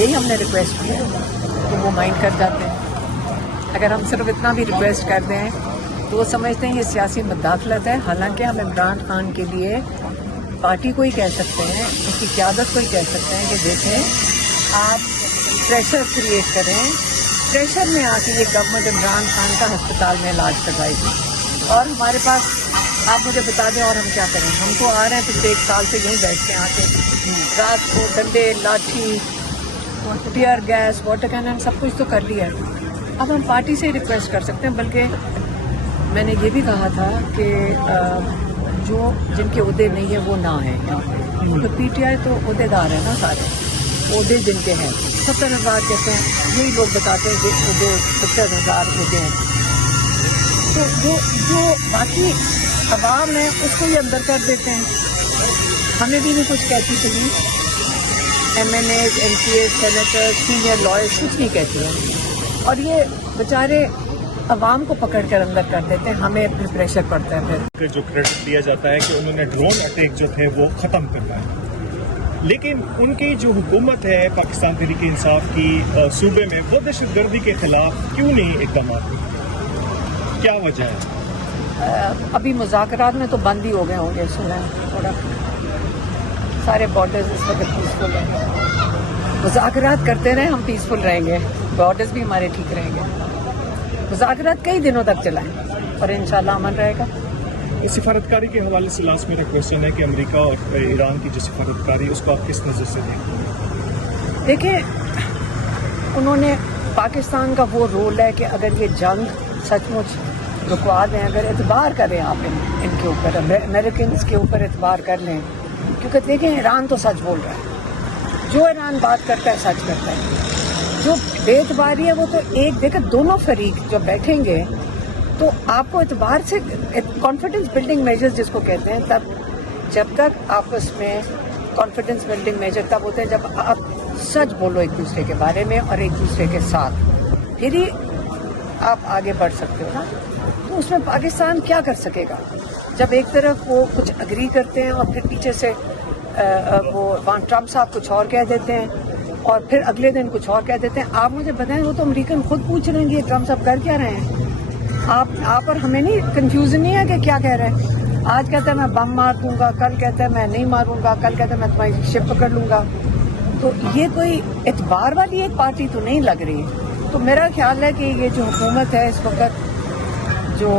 یہی ہم نے ریکویسٹ کیا تو وہ مائنڈ کر جاتے ہیں. اگر ہم صرف اتنا بھی ریکویسٹ کر دیں تو وہ سمجھتے ہیں یہ سیاسی مداخلت ہے. حالانکہ ہم عمران خان کے لیے پارٹی کو ہی کہہ سکتے ہیں, اس کی قیادت کو ہی کہہ سکتے ہیں کہ دیکھیں آپ پریشر کریٹ کریں, پریشر میں آ کے یہ گورنمنٹ عمران خان کا ہسپتال میں علاج کروائے گی. اور ہمارے پاس آپ مجھے بتا دیں اور ہم کیا کریں. ہم تو آ رہے ہیں پچھلے 1 سال سے یہیں بیٹھتے ہیں, آ کے رات کو ڈنڈے لاٹھی ٹیئر گیس واٹر کینن سب کچھ تو کر لیا ہے. اب ہم پارٹی سے ریکویسٹ کر سکتے ہیں. بلکہ میں نے یہ بھی کہا تھا کہ جو جن کے عہدے نہیں ہیں وہ نہ ہیں یہاں پہ. تو پی ٹی آئی تو عہدے دار ہیں نا, سارے عہدے جن کے ہیں 70,000 کہتے ہیں, یہی لوگ بتاتے ہیں کہ عہدے 70,000 عہدے ہیں. تو جو باقی عوام ہے اس کو یہ اندر کر دیتے ہیں. ہمیں بھی نہیں کچھ کہتی چلی, M N A M P A senator senior lawyers کچھ نہیں کہتی ہیں. اور یہ بیچارے عوام کو پکڑ کر اندر کر دیتے ہیں, ہمیں اپنے پریشر پڑتا ہے. پھر جو کریڈٹ دیا جاتا ہے کہ انہوں نے ڈرون اٹیک جو تھے وہ ختم کرنا ہے, لیکن ان کی جو حکومت ہے پاکستان تحریک انصاف کی صوبے میں, وہ دہشت گردی کے خلاف کیوں نہیں اقدامات کرتی؟ کیا وجہ ہے؟ ابھی مذاکرات میں تو بند ہی ہو گئے ہوں گے. سنا تھوڑا سارے بارڈرز اس وقت پیسفل ہیں. مذاکرات کرتے رہیں, ہم پیسفل رہیں گے, بارڈرز بھی ہمارے ٹھیک رہیں گے. مذاکرات کئی دنوں تک چلائیں اور انشاءاللہ امن رہے گا. سفارتکاری کے حوالے سے لاسٹ میرا کوشچن ہے کہ امریکہ اور ایران کی جو سفارتکاری اس کو آپ کس نظر سے دیکھتے ہیں؟ دیکھیں, انہوں نے پاکستان کا وہ رول ہے کہ اگر یہ جنگ سچ مچ رکوا دیں, اگر اعتبار کریں آپ ان کے اوپر, امریکنز کے اوپر اعتبار کر لیں. کیونکہ دیکھیں ایران تو سچ بول رہا ہے, جو ایران بات کرتا ہے سچ کرتا ہے. جو بے اعتباری ہے وہ تو ایک, دیکھیں دونوں فریق جو بیٹھیں گے تو آپ کو اعتبار سے کانفیڈنس بلڈنگ میجرز جس کو کہتے ہیں, تب جب تک آپس میں کانفیڈنس بلڈنگ میجر تب ہوتے ہیں جب آپ سچ بولو ایک دوسرے کے بارے میں اور ایک دوسرے کے ساتھ, پھر ہی آپ آگے بڑھ سکتے ہو نا. تو اس میں پاکستان کیا کر سکے گا جب ایک طرف وہ کچھ اگری کرتے ہیں اور پھر پیچھے سے وہ وہاں ٹرمپ صاحب کچھ اور کہہ دیتے ہیں اور پھر اگلے دن کچھ اور کہہ دیتے ہیں. آپ مجھے بتائیں, وہ تو امریکن خود پوچھ رہے ہیں کہ ٹرمپ صاحب کر کیا رہے ہیں. آپ اور ہمیں نہیں کنفیوژن نہیں ہے کہ کیا کہہ رہے ہیں. آج کہتا ہے میں بم مار دوں گا, کل کہتا ہے میں نہیں ماروں گا, کل کہتا ہے میں تمہاری شپ پکڑ لوں گا. تو یہ کوئی اعتبار والی ایک پارٹی تو نہیں لگ رہی. تو میرا خیال ہے کہ یہ جو حکومت ہے اس وقت جو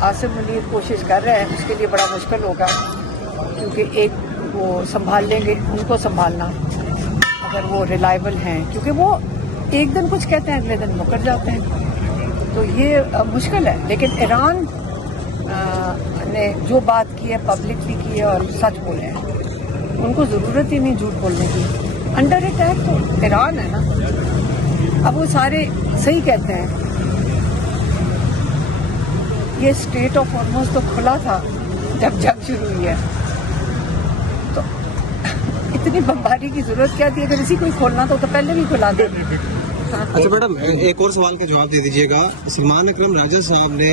عاصم منیر کوشش کر رہے ہیں اس کے لیے بڑا مشکل ہوگا, کیونکہ ایک وہ سنبھال لیں گے, ان کو سنبھالنا اگر وہ ریلائبل ہیں, کیونکہ وہ ایک دن کچھ کہتے ہیں اگلے دن مکر جاتے ہیں. تو یہ مشکل ہے. لیکن ایران نے جو بات کی ہے پبلکلی کی ہے اور سچ بولے ہیں, ان کو ضرورت ہی نہیں جھوٹ بولنے کی. انڈر اٹیک تو ایران ہے نا. اب وہ سارے صحیح کہتے ہیں, یہ اسٹریٹ آف ہارموز تو کھلا تھا جب جنگ شروع ہوئی ہے, تو اتنی بمباری کی ضرورت کیا تھی؟ اگر اسی کو کھولنا تو پہلے بھی کھلا دے. اچھا میڈم, ایک اور سوال کا جواب دے دیجیے گا. سلمان اکرم راجہ صاحب نے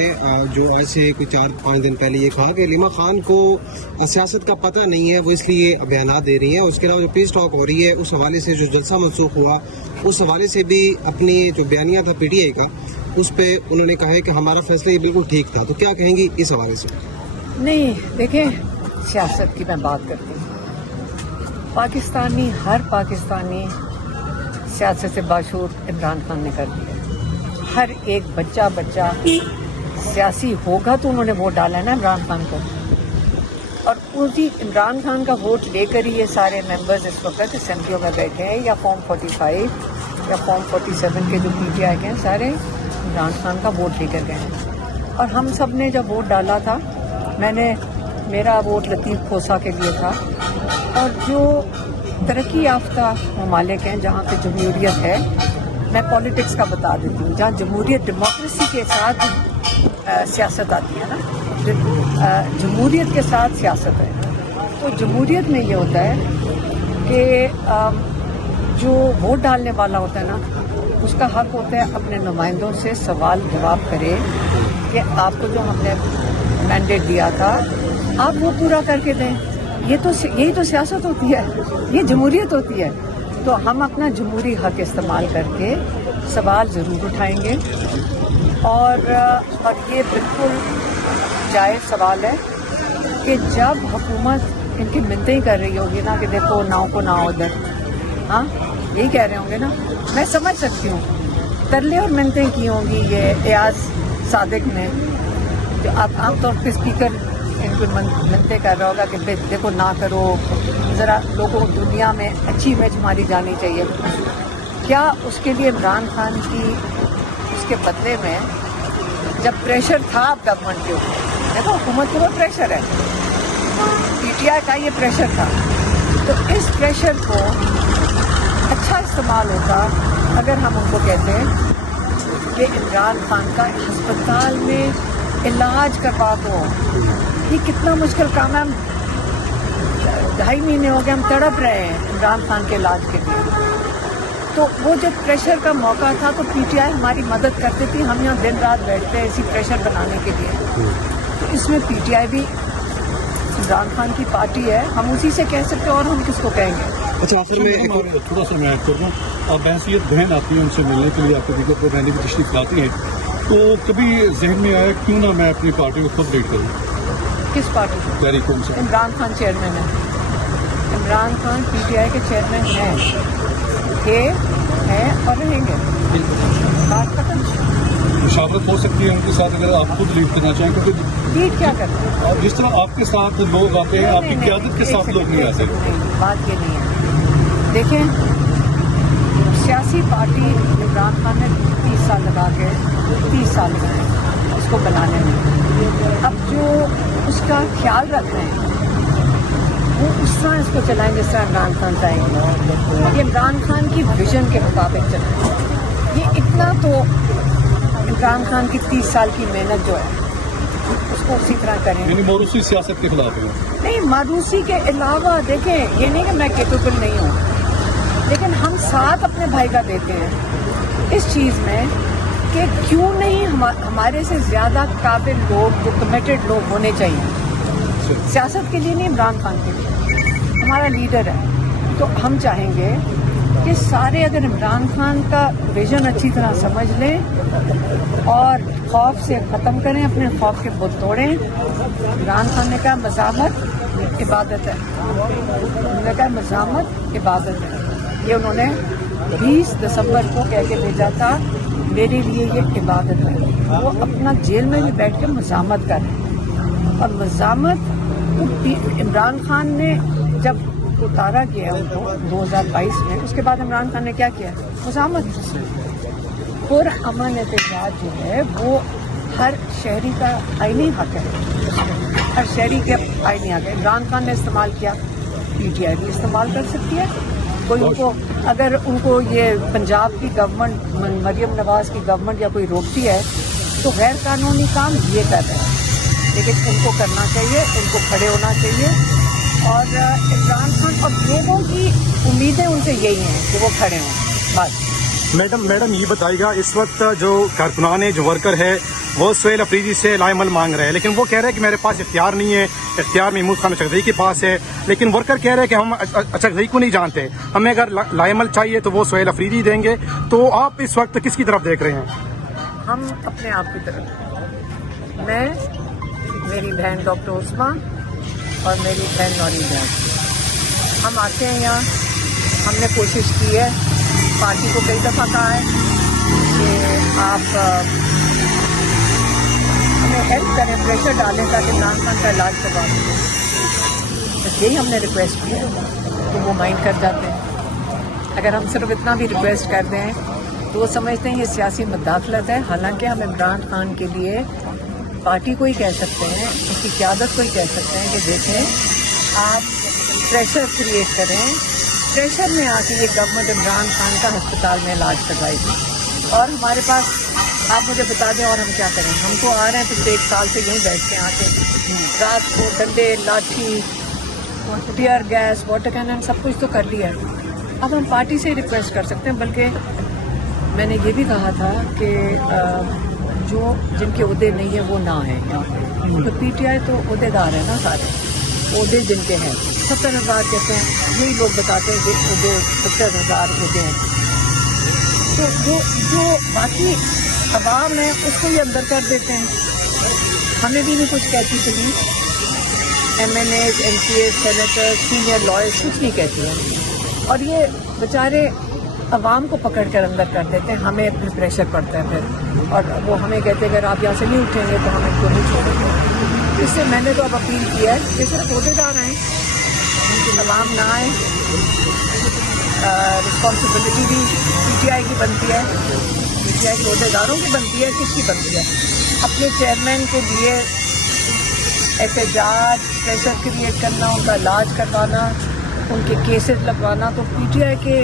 جو ایسے کوئی 4-5 دن پہلے یہ کہا کہ علیمہ خان کو سیاست کا پتہ نہیں ہے, وہ اس لیے بیانات دے رہی ہیں. اس کے علاوہ جو پیس ٹاک ہو رہی ہے اس حوالے سے جو جلسہ منسوخ ہوا اس حوالے سے بھی اپنی جو بیانیہ تھا پی ٹی آئی کا اس پہ انہوں نے کہا ہے کہ ہمارا فیصلہ یہ بالکل ٹھیک تھا. تو کیا کہیں گی اس حوالے سے؟ نہیں, دیکھیں سیاست کی میں بات کرتی ہوں. پاکستانی ہر پاکستانی سیاست سے باشعور عمران خان نے کر دیا. ہر ایک بچہ سیاسی ہوگا تو انہوں نے ووٹ ڈالا ہے نا عمران خان کو, اور اسی عمران خان کا ووٹ لے کر ہی یہ سارے ممبرز اس وقت اسمبلیوں میں بیٹھے ہیں, یا فارم 45 یا فارم 47 کے جو پی ٹی آئی کے ہیں سارے عمران خان کا ووٹ لے کر گئے ہیں. اور ہم سب نے جب ووٹ ڈالا تھا, میرا ووٹ لطیف کھوسا کے لیے تھا. اور جو ترقی یافتہ ممالک ہیں جہاں پہ جمہوریت ہے, میں پولیٹکس کا بتا دیتی ہوں, جہاں جمہوریت ڈیموکریسی کے ساتھ سیاست آتی ہے نا, جمہوریت کے ساتھ سیاست ہے. تو جمہوریت میں یہ ہوتا ہے کہ جو ووٹ ڈالنے والا ہوتا ہے نا اس کا حق ہوتا ہے اپنے نمائندوں سے سوال جواب کرے کہ آپ کو جو ہم نے مینڈیٹ دیا تھا آپ وہ پورا کر کے دیں. یہی تو سیاست ہوتی ہے, یہ جمہوریت ہوتی ہے. تو ہم اپنا جمہوری حق استعمال کر کے سوال ضرور اٹھائیں گے، اور یہ بالکل جائز سوال ہے کہ جب حکومت ان کی منتیں کر رہی ہوگی نا کہ دیکھو ناؤ کو نہ ادھر، ہاں یہی کہہ رہے ہوں گے نا، میں سمجھ سکتی ہوں ترلے اور منتیں کی ہوں گی یہ ایاز صادق نے، جو آپ عام طور پہ اسپیکر ان کو منتیں کر رہا ہوگا کہ دیکھو نہ کرو، ذرا لوگوں دنیا میں اچھی امیج ہماری جانی چاہیے. کیا اس کے لیے عمران خان کی اس کے بدلے میں جب پریشر تھا گورنمنٹ کے اوپر، دیکھو حکومت کے اوپر پریشر ہے، پی ٹی آئی کا یہ پریشر تھا، تو اس پریشر کو اچھا استعمال ہوتا اگر ہم ان کو کہتے کہ عمران خان کا ہسپتال میں علاج کروا دو. یہ کتنا مشکل کام ہے، 2.5 مہینے ہو گئے ہم تڑپ رہے ہیں عمران خان کے علاج کے لیے. تو وہ جو پریشر کا موقع تھا تو پی ٹی آئی ہماری مدد کرتی تھی، ہم یہاں دن رات بیٹھتے ہیں اسی پریشر بنانے کے لیے. تو اس میں پی ٹی آئی بھی عمران خان کی پارٹی ہے، ہم اسی سے کہہ سکتے ہیں، اور ہم کس کو کہیں گے. اچھا آخر میں تھوڑا سا میں ایڈ کر دوں، اب حیثیت بہن آتی ہے ان سے ملنے کے لیے، آپ کو دیگر کو بہنیں بھی تشریف لاتی ہیں، تو کبھی ذہن میں آیا کیوں نہ میں اپنی پارٹی کو خود لیڈ کروں؟ کس پارٹی کو؟ تحریک انصاف. عمران خان چیئرمین ہے، Imran Khan P T I کے چیئرمین ہیں اور رہیں گے. بات ختم. مشاورت ہو سکتی ہے ان کے ساتھ اگر آپ خود لیڈ کرنا چاہیں، کیونکہ لیڈ کیا کرتے ہیں؟ جس طرح آپ کے ساتھ لوگ آتے ہیں، آپ کی قیادت کے ساتھ لوگ نہیں آتے. بات یہ نہیں ہے. دیکھیں سیاسی پارٹی عمران خان نے 30 سال لگا کے 30 سال لگائے اس کو بنانے میں. اب جو اس کا خیال رکھ رہے ہیں وہ اس طرح اس کو چلائیں جس طرح عمران خان چاہیں گے. یہ عمران خان کی ویژن کے مطابق چلیں. یہ اتنا تو عمران خان کی 30 سال کی محنت جو ہے اس کو اسی طرح کریں. یعنی موروثی سیاست کے خلاف ہے. نہیں، ماروسی کے علاوہ دیکھیں یہ نہیں کہ میں کیپیبل نہیں ہوں، لیکن ہم ساتھ اپنے بھائی کا دیتے ہیں اس چیز میں کہ کیوں نہیں ہمارے سے زیادہ قابل لوگ جو کمیٹڈ لوگ ہونے چاہیے سیاست کے لیے، نہیں عمران خان کے لیے. ہمارا لیڈر ہے تو ہم چاہیں گے کہ سارے اگر عمران خان کا ویژن اچھی طرح سمجھ لیں اور خوف سے ختم کریں، اپنے خوف کے بت توڑیں. عمران خان نے کہا مزاحمت عبادت ہے، انہوں نے کہا مزاحمت عبادت ہے. یہ انہوں نے 20 دسمبر کو کہہ کے بھیجا تھا میرے لیے یہ عبادت ہے. وہ اپنا جیل میں بھی بیٹھ کے مزاحمت کر رہے ہیں، اور مزاحمت عمران خان نے جب اتارا گیا ان کو 2022 میں، اس کے بعد عمران خان نے کیا کیا؟ مزاحمت. پر امن احتجاج جو ہے وہ ہر شہری کا آئینی حق ہے، ہر شہری کے آئینی حق ہے. عمران خان نے استعمال کیا، پی ٹی آئی بھی استعمال کر سکتی ہے. کوئی ان کو اگر ان کو یہ پنجاب کی گورنمنٹ، مریم نواز کی گورنمنٹ یا کوئی روکتی ہے تو غیر قانونی کام یہ کر رہے ہیں، لیکن ان کو کرنا چاہیے، ان کو کھڑے ہونا چاہیے. اور عمران خان اور لوگوں کی امیدیں ان سے یہی ہیں کہ وہ کھڑے ہوں بس. میڈم یہ بتائیے گا، اس وقت جو کارکنان ہے، جو ورکر ہے، وہ سہیل افریدی سے لائے عمل مانگ رہے ہیں، لیکن وہ کہہ رہے ہیں کہ میرے پاس اختیار نہیں ہے، اختیار محمود خان اچکزئی کے پاس ہے. لیکن ورکر کہہ رہے ہیں کہ ہم اچکزئی کو نہیں جانتے، ہمیں اگر لائے عمل چاہیے تو وہ سہیل افریدی دیں گے. تو آپ اس وقت کس کی طرف دیکھ رہے ہیں؟ ہم اپنے آپ کی طرف، میں، میری بہن ڈاکٹر عثمہ اور میری بہن نوری جان، ہم آتے ہیں یہاں. ہم نے کوشش کی ہے، پارٹی کو کئی دفعہ کہا ہے کہ آپ ہمیں ہیلپ کریں، پریشر ڈالیں تاکہ عمران خان کا علاج کروا دیں. بس یہی ہم نے ریکویسٹ کی ہے تو وہ مائنڈ کر جاتے ہیں. اگر ہم صرف اتنا بھی ریکویسٹ کر دیں تو وہ سمجھتے ہیں یہ سیاسی مداخلت ہے. حالانکہ ہم عمران خان کے لیے پارٹی کو ہی کہہ سکتے ہیں، اس کی قیادت کو ہی کہہ سکتے ہیں کہ دیکھیں آپ پریشر کریٹ کریں، پریشر میں آ کے یہ گورنمنٹ عمران خان کا ہسپتال میں علاج کروائے گی. اور ہمارے پاس آپ مجھے بتا دیں اور ہم کیا کریں. ہم تو آ رہے ہیں پچھلے 1 سال سے یہیں بیٹھتے ہیں، آ کے رات کو ڈنڈے، لاٹھی، ٹیئر گیس، واٹر کینن سب کچھ تو کر لیا ہے. اب ہم پارٹی سے ریکویسٹ کر سکتے ہیں. بلکہ میں نے یہ بھی کہا تھا کہ جو جن کے عہدے نہیں ہیں وہ نہ ہیں یہاں پہ. تو پی ٹی آئی تو عہدے دار ہے نا سارے، عہدے جن کے ہیں 70,000 کہتے ہیں, یہی لوگ بتاتے ہیں کہ عہدے 70,000 عہدے ہیں. تو جو باقی عوام ہے اس کو یہ اندر کر دیتے ہیں. ہمیں بھی نہیں کچھ کہتی تھی, MNAs, MPAs, senator, senior lawyers کچھ نہیں کہتی ہیں, اور یہ بیچارے عوام کو پکڑ کر اندر کر دیتے ہیں. ہمیں اپنے پریشر پڑتا ہے پھر, اور وہ ہمیں کہتے ہیں اگر آپ یہاں سے نہیں اٹھیں گے تو ہم ان کو نہیں چھوڑیں گے. اس سے میں نے تو اب اپیل کیا ہے کہ صرف عہدیدار آئیں, عوام نہ آئیں. رسپانسبلٹی بھی PTI کی بنتی ہے, PTI کے عہدیداروں کی بنتی ہے. کس کی بنتی ہے؟ اپنے چیئرمین کے لیے احتجاج, پریشر کریٹ کرنا, ان کا علاج کروانا, ان کے کیسز لگوانا تو PTI کے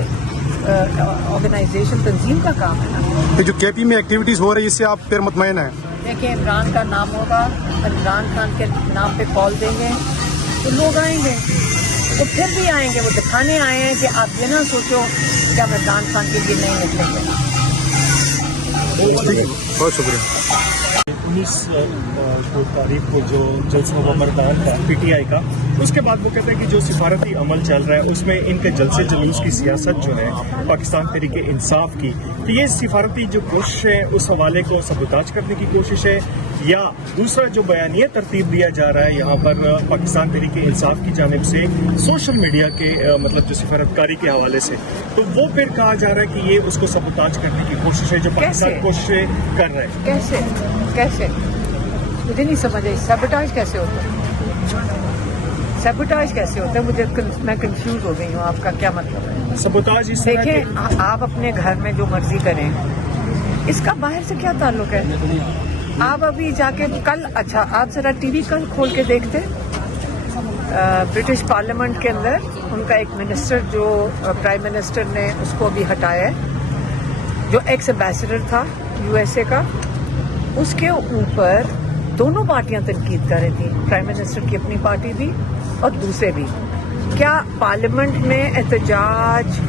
آرگنائزیشن تنظیم کا کام ہے نا. یہ جو KP میں ایکٹیویٹیز ہو رہی ہے اس سے آپ پھر مطمئن ہیں؟ دیکھیں, عمران کا نام ہوگا, عمران خان کے نام پہ کال دیں گے تو لوگ آئیں گے, تو پھر بھی آئیں گے. وہ دکھانے آئے ہیں کہ آپ یہ نہ سوچو کہ ہم عمران خان کے لیے نہیں نکلیں گے. بہت شکریہ. 19 تاریخ کو جو جلسہ و مردان تھا PTI کا, اس کے بعد وہ کہتے ہیں کہ جو سفارتی عمل چل رہا ہے اس میں ان کے جلسے جلوس کی سیاست جو ہے پاکستان تحریک انصاف کی, تو یہ سفارتی جو کوشش ہے اس حوالے کو سبوتاج کرنے کی کوشش ہے, یا دوسرا جو بیانیہ ترتیب دیا جا رہا ہے یہاں پر پاکستان تحریک انصاف کی جانب سے سوشل میڈیا کے مطلب جو سفارتکاری کے حوالے سے, تو وہ پھر کہا جا رہا ہے کہ یہ اس کو سبوتاج کرنے کی کوشش ہے جو پاکستان کوششیں کر رہا ہے. کیسے مجھے نہیں سمجھ آئی. سیبوٹاج کیسے ہوتا ہے؟ سیبوٹاج کیسے ہوتا ہے؟ میں کنفیوز ہو گئی ہوں. آپ کا کیا مطلب ہے؟ سبوتاج اس طرح دیکھیں, آپ اپنے گھر میں جو مرضی کریں, اس کا باہر سے کیا تعلق ہے؟ آپ ابھی جا کے کل, اچھا آپ ذرا TV کل کھول کے دیکھتے, برٹش پارلیمنٹ کے اندر ان کا ایک منسٹر جو پرائم منسٹر نے اس کو بھی ہٹایا ہے, جو ایکس ایمبیسڈر تھا USA کا, اس کے اوپر دونوں پارٹیاں تنقید کر رہی تھیں, پرائم منسٹر کی اپنی پارٹی بھی اور دوسرے بھی. کیا پارلیمنٹ میں احتجاج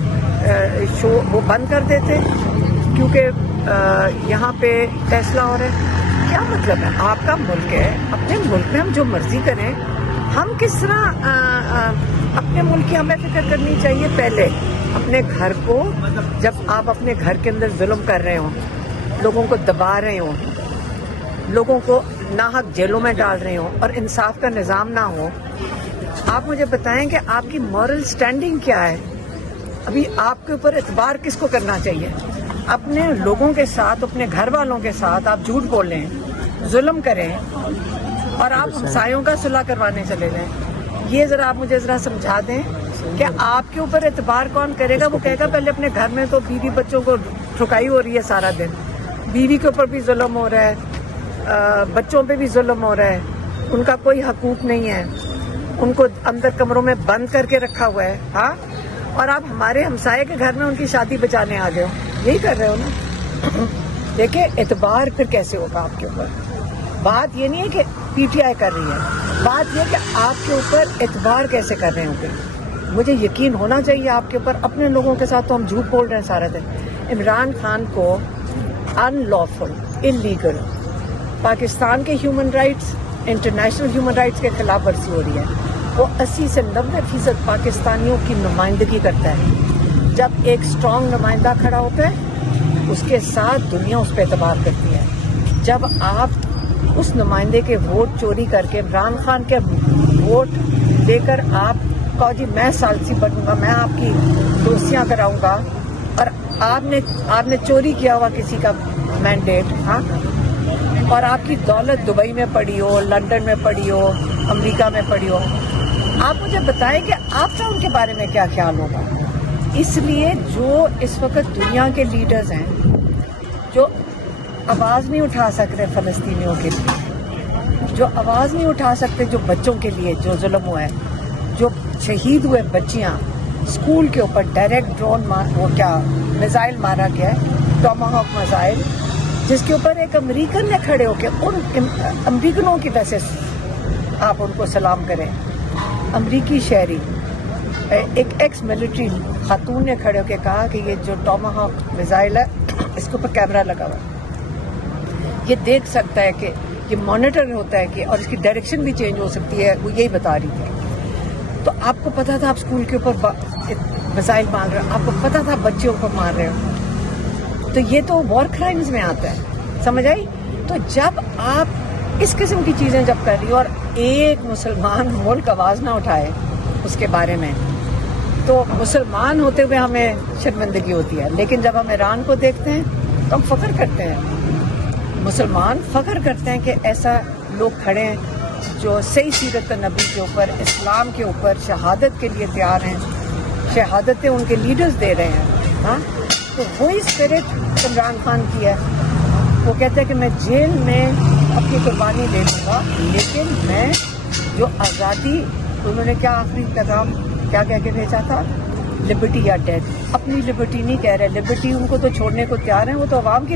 شو وہ بند کر دیتے کیونکہ یہاں پہ فیصلہ ہو رہا ہے؟ کیا مطلب ہے؟ آپ کا ملک ہے, اپنے ملک میں ہم جو مرضی کریں. ہم کس طرح اپنے ملک کی ہمیں فکر کرنی چاہیے پہلے اپنے گھر کو. جب آپ اپنے گھر کے اندر ظلم کر رہے ہوں, لوگوں کو دبا رہے ہوں, لوگوں کو ناحق جیلوں میں ڈال رہے ہوں اور انصاف کا نظام نہ ہو, آپ مجھے بتائیں کہ آپ کی مورل سٹینڈنگ کیا ہے؟ ابھی آپ کے اوپر اعتبار کس کو کرنا چاہیے؟ اپنے لوگوں کے ساتھ, اپنے گھر والوں کے ساتھ آپ جھوٹ بولیں, ظلم کریں, اور آپ ہمسایوں کا صلح کروانے چلے جائیں. یہ ذرا آپ مجھے ذرا سمجھا دیں کہ آپ کے اوپر اعتبار کون کرے گا؟ وہ کہے گا پہلے اپنے گھر میں تو بیوی بچوں کو ٹھکائی ہو رہی ہے سارا دن, بیوی کے اوپر بھی ظلم ہو رہا ہے, بچوں پہ بھی ظلم ہو رہا ہے, ان کا کوئی حقوق نہیں ہے, ان کو اندر کمروں میں بند کر کے رکھا ہوا ہے. ہاں, اور آپ ہمارے ہمسائے کے گھر میں ان کی شادی بچانے آ گئے ہو, یہی کر رہے ہو نا. دیکھیں, اعتبار پھر کیسے ہوگا آپ کے اوپر؟ بات یہ نہیں ہے کہ PTI کر رہی ہے, بات یہ کہ آپ کے اوپر اعتبار کیسے کر رہے ہوں گے. مجھے یقین ہونا چاہیے آپ کے اوپر. اپنے لوگوں کے ساتھ تو ہم جھوٹ بول رہے ہیں سارا دن. عمران خان کو ان لافل, انلیگل پاکستان کے human rights, international human rights کے خلاف ورزی ہو رہی ہے. وہ 80 سے 90% پاکستانیوں کی نمائندگی کرتا ہے. جب ایک اسٹرانگ نمائندہ کھڑا ہوتا ہے اس کے ساتھ دنیا اس پہ اعتبار کرتی ہے. جب آپ اس نمائندے کے ووٹ چوری کر کے, عمران خان کے ووٹ لے کر آپ کہو جی میں ثالثی بنوں گا, میں آپ کی دوستیاں کراؤں گا, اور آپ نے چوری کیا ہوا کسی کا مینڈیٹ, ہاں, اور آپ کی دولت دبئی میں پڑی ہو, لندن میں پڑی ہو, امریکہ میں پڑی ہو, آپ مجھے بتائیں کہ آپ کا ان کے بارے میں کیا خیال ہوگا. اس لیے جو اس وقت دنیا کے لیڈرز ہیں جو آواز نہیں اٹھا سکتے فلسطینیوں کے لیے, جو آواز نہیں اٹھا سکتے جو بچوں کے لیے جو ظلم ہوا ہے, جو شہید ہوئے بچیاں, اسکول کے اوپر ڈائریکٹ ڈرون میزائل مارا گیا ہے, ٹاماہاک میزائل, جس کے اوپر ایک امریکن نے کھڑے ہو کے ان امریکنوں کی وجہ سے آپ ان کو سلام کریں. امریکی شہری, ایک ایکس ملٹری خاتون نے کھڑے ہو کے کہا کہ یہ جو ٹاماہاک میزائل ہے اس کے اوپر کیمرہ لگا ہوا ہے, یہ دیکھ سکتا ہے کہ یہ مانیٹر ہوتا ہے کہ, اور اس کی ڈائریکشن بھی چینج ہو سکتی ہے, وہ یہی بتا رہی تھی. تو آپ کو پتا تھا آپ اسکول کے اوپر مسائل مانگ رہے ہو, آپ کو پتا تھا بچوں کو مار رہے ہو, تو یہ تو وار کرائمز میں آتا ہے, سمجھ آئی. تو جب آپ اس قسم کی چیزیں جب کر رہی ہو اور ایک مسلمان ملک آواز نہ اٹھائے اس کے بارے میں, تو مسلمان ہوتے ہوئے ہمیں شرمندگی ہوتی ہے. لیکن جب ہم ایران کو دیکھتے ہیں تو ہم فخر کرتے ہیں, مسلمان فخر کرتے ہیں کہ ایسا لوگ کھڑے ہیں جو صحیح سیرت نبی کے اوپر, اسلام کے اوپر شہادت کے لیے تیار ہیں, شہادتیں ان کے لیڈرز دے رہے ہیں. ہاں, تو وہی اسپرٹ عمران خان کی ہے. وہ کہتے ہیں کہ میں جیل میں اپنی قربانی دے دوں گا, لیکن میں جو آزادی, انہوں نے کیا آخری پیغام کیا کہہ کے بھیجا تھا, لبرٹی یا ڈیتھ. اپنی لبرٹی نہیں کہہ رہے, لبرٹی ان کو تو چھوڑنے کو تیار ہیں, وہ تو عوام کی